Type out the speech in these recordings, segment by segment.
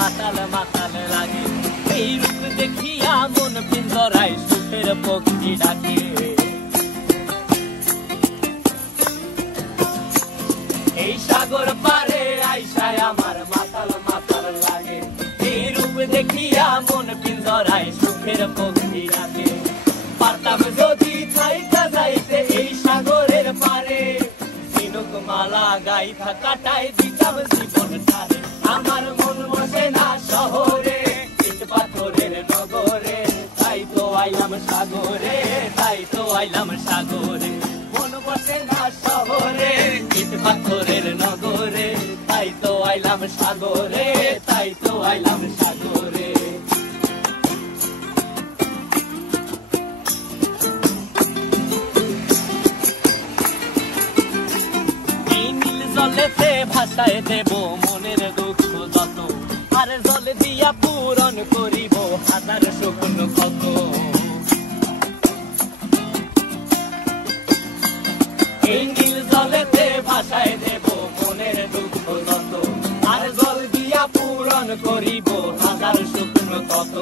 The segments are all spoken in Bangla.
মাতাল মাতাল লাগে এই রূপ দেখিয়া মন পিঞ্জরায় সুখের পক্ষী ডাকে এই সাগর পারে আইসায় আমার মাতাল মাতাল লাগে এই রূপ দেখিয়া মন পিঞ্জরায় সুখের পক্ষী ডাকে পারতাম যদি থাইকা যাইতে এই সাগরের পারে ঝিনুক মালা গাইথা কাটায় দিতাম জীবনটারে আমার মন বসে না শহরে ইট পাথরের নগরে তাই তো আইলাম সাগরে তাই তো আইলাম সাগরে মন বসে না শহরে ইট পাথরের নগরে তাই তো আইলাম সাগরে তাই তো আইলাম সাগরে জলেতে ভাষায় দেব মনের দুঃখ যত আর জলে দিয়া পূরণ করিব হাজার স্বপ্ন কত এই নীল জলেতে ভাষায় দেব মনের দুঃখ যত আর জল দিয়া পূরণ করিব হাজার স্বপ্ন কত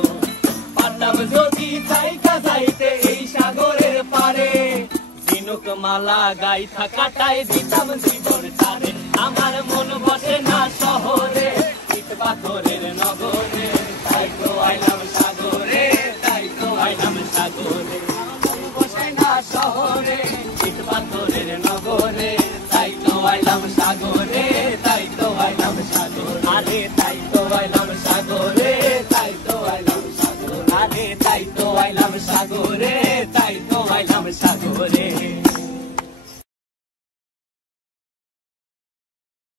পারতাম যদি থাইকা যাইতে এই সাগরের পারে ঝিনুক মালা গাইথা কাটায় দিতাম জীবনটারে আমার মন বসে না শহরে ইট পাথরের নগরে তাই তো আইলাম সাগরে তাই তো আইলাম সাগরে মন বসে না শহরে ইট পাথরের নগরে তাই তো আইলাম সাগরে তাই তো আইলাম সাগরে আরে তাই তো আইলাম সাগরে তাই তো আইলাম সাগরে আরে তাই তো আইলাম সাগরে তাই তো আইলাম সাগরে